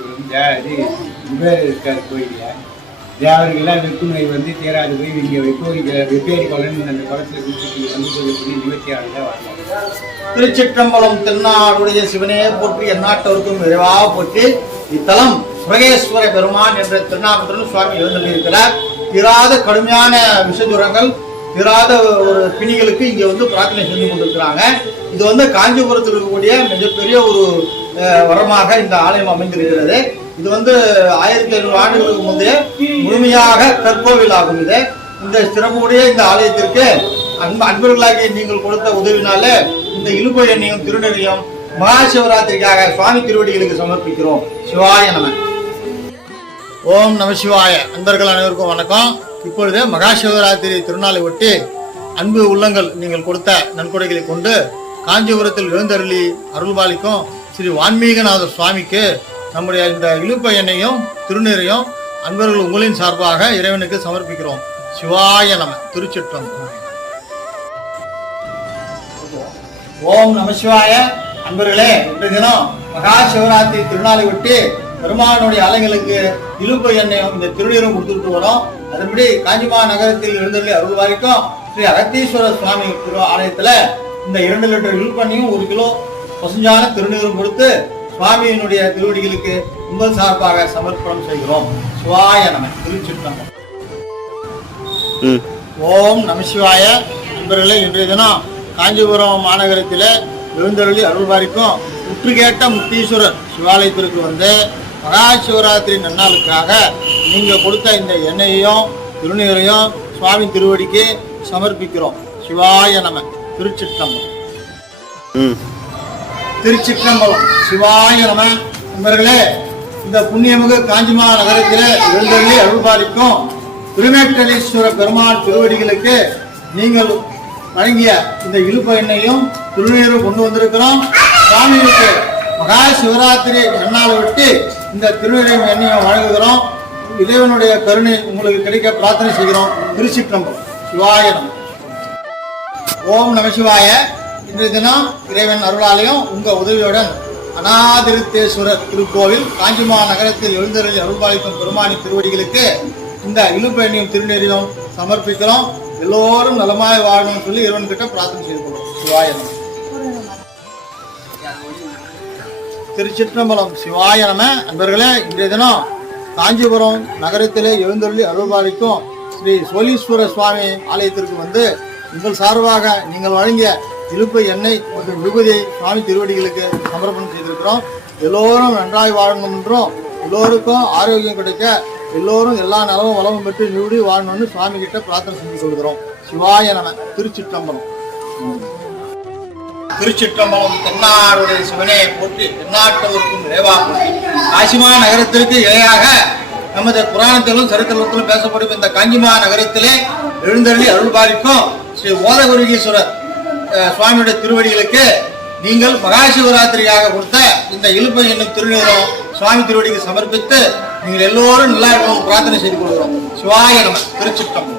இது இவர் இருக்கார் கோயிலில். தேவர்கள்லாம் வெப்புநோய் வந்து தேராது போய் இங்கே வெப்போ வெப்பேரி குளம்னு அந்த குளத்தில் குடிச்சிட்டு வந்து போய் பண்ணி நிவர்த்தி ஆளுங்க வாங்க திருச்சிற்றம்பலம் திருநாடுடைய சிவனையே போற்றி எந்நாட்டவருக்கும் விரைவாக போற்றி. இத்தலம் சுரகேஸ்வர பெருமான் என்ற திருநாமத்துடன் சுவாமி எழுந்திருக்கிறார். இராத கடுமையான விஷதுரங்கள் தீராத ஒரு பிணிகளுக்கு இங்க வந்து பிரார்த்தனை செஞ்சு கொண்டிருக்கிறாங்க. இது வந்து காஞ்சிபுரத்தில் இருக்கக்கூடிய மிகப்பெரிய ஒரு வரமாக இந்த ஆலயம் அமைந்திருக்கிறது. இது வந்து ஆயிரத்தி ஐநூறு ஆண்டுகளுக்கு முந்தைய முழுமையாக கற்கோவில் ஆகும் இது. இந்த சிறப்புடைய இந்த ஆலயத்திற்கு அன்பு அன்பர்களாகிய நீங்கள் கொடுத்த உதவினால இந்த இழுப்பு எண்ணையும் திருநெறியும் மகா சிவராத்திரிக்காக சுவாமி திருவடிகளுக்கு சமர்ப்பிக்கிறோம். சிவாய நம. ஓம் நம சிவாய. அன்பர்கள் அனைவருக்கும் வணக்கம். இப்பொழுது மகா சிவராத்திரி திருநாளை ஒட்டி அன்பு உள்ளங்கள் நீங்கள் கொடுத்த நன்கொடைகளை கொண்டு காஞ்சிபுரத்தில் எழுந்தருளி அருள்பாலிக்கும் ஸ்ரீ வான்மீகநாதர் சுவாமிக்கு நம்முடைய இந்த இழுப்ப எண்ணையும் திருநீரையும் அன்பர்கள் உங்களின் சார்பாக இறைவனுக்கு சமர்ப்பிக்கிறோம். சிவாய நம திருச்சிற்றம் ஓம் நம சிவாய. அன்பர்களே இன்றைய தினம் மகா சிவராத்திரி திருநாளை ஒட்டி பெருமானுடைய அலைகளுக்கு இழுப்பு எண்ணெயும் இந்த திருநீரும் கொடுத்துட்டு வரோம் அதன்படி காஞ்சிமா நகரத்தில் எழுந்தருளி அருள் வரைக்கும் ஸ்ரீ அகத்தீஸ்வரர் சுவாமி திரு ஆலயத்துல இந்த இரண்டு லிட்டர் இழுப்பண்ணையும் ஒரு கிலோ பசுஞ்சான திருநீரும் கொடுத்து சுவாமியினுடைய திருவடிகளுக்கு உங்கள் சார்பாக சமர்ப்பணம் செய்கிறோம். சிவாய நம திருச்சிற்றம்பலம். ஓம் நமசிவாய நண்பர்களே இன்றைய தினம் காஞ்சிபுரம் மாநகரத்தில் எழுந்தருளி அருள்வாரிக்கும் உற்று கேட்ட முக்தீஸ்வரர் சிவாலயத்திற்கு வந்து மகா சிவராத்திரி நன்னாளுக்காக நீங்கள் கொடுத்த இந்த எண்ணெயையும் திருநீரையும் சுவாமி திருவடிக்கு சமர்ப்பிக்கிறோம். சிவாய நம திருச்சிற்றம்பலம். திருச்சிற்றம்பலம். சிவாய நம. நண்பர்களே இந்த புண்ணியமிகு காஞ்சிமா நகரத்தில் எழுந்தருளி அருள்பாலிக்கும் திருவேட்டலீஸ்வர பெருமாள் திருவடிகளுக்கு நீங்கள் வழங்கிய இந்த இழுப்ப எண்ணெயும் திருநீரும் கொண்டு வந்திருக்கிறோம். சுவாமிகளுக்கு மகா சிவராத்திரி நன்னாளை விட்டு இந்த திருநீரையும் எண்ணெயும் வழங்குகிறோம். இறைவனுடைய கருணை உங்களுக்கு கிடைக்க பிரார்த்தனை செய்கிறோம். திருச்சிற்றம்பலம். சிவாய நம. ஓம் நமசிவாய இன்றைய தினம் இறைவன் அருளாலயம் உங்க உதவியுடன் அநாதிருத்தேஸ்வரர் திருக்கோவில் காஞ்சிமா நகரத்தில் எழுந்தருளி அருள்பாலிக்கும் பெருமானி திருவடிகளுக்கு இந்த இழுப்பெண்ணியும் திருநெறியும் சமர்ப்பிக்கிறோம். எல்லோரும் நலமாய் வாழணும்னு சொல்லி இறைவன் கிட்ட பிரார்த்தனை செய்து கொள்வோம். சிவாய நம. திருச்சிற்றம்பலம். சிவாய நம. அன்பர்களே இன்றைய தினம் காஞ்சிபுரம் நகரத்திலே எழுந்தருளி அருள்பாலிக்கும் ஸ்ரீ சோலீஸ்வர சுவாமி ஆலயத்திற்கு வந்து உங்கள் சார்பாக நீங்கள் வழங்கிய இழுப்பு எண்ணெய் மற்றும் விபூதியை சுவாமி திருவடிகளுக்கு சமர்ப்பணம் செய்திருக்கிறோம். எல்லோரும் நன்றாய் வாழணும் என்றும் எல்லோருக்கும் ஆரோக்கியம் கிடைக்க எல்லோரும் எல்லா நலமும் வளமும் பெற்று நிறுடி வாழணும்னு சுவாமி கிட்ட பிரார்த்தனை செஞ்சு கொள்கிறோம். சிவாய நம திருச்சிற்றம்பலம். திருச்சிற்றம்பலம் தென்னாருடைய சிவனையை போற்றி தென்னாட்டவருக்கும் இறைவா காசிமா நகரத்திற்கு இணையாக நமது புராணத்திலும் சரித்திரத்திலும் பேசப்படும் இந்த காஞ்சிமா நகரத்திலே எழுந்தருளி அருள் பாலிக்கும் ஸ்ரீ ஓதகுருகீஸ்வரர் சுவாமியுடைய திருவடிகளுக்கு நீங்கள் மகா சிவராத்திரியாக கொடுத்த இந்த இழுப்பை என்னும் திருநீரம் சுவாமி திருவடிக்கு சமர்ப்பித்து நீங்கள் எல்லோரும் நல்லா இருக்கணும் பிரார்த்தனை செய்து கொள்கிறோம். சிவாய நம திருச்சிட்டம்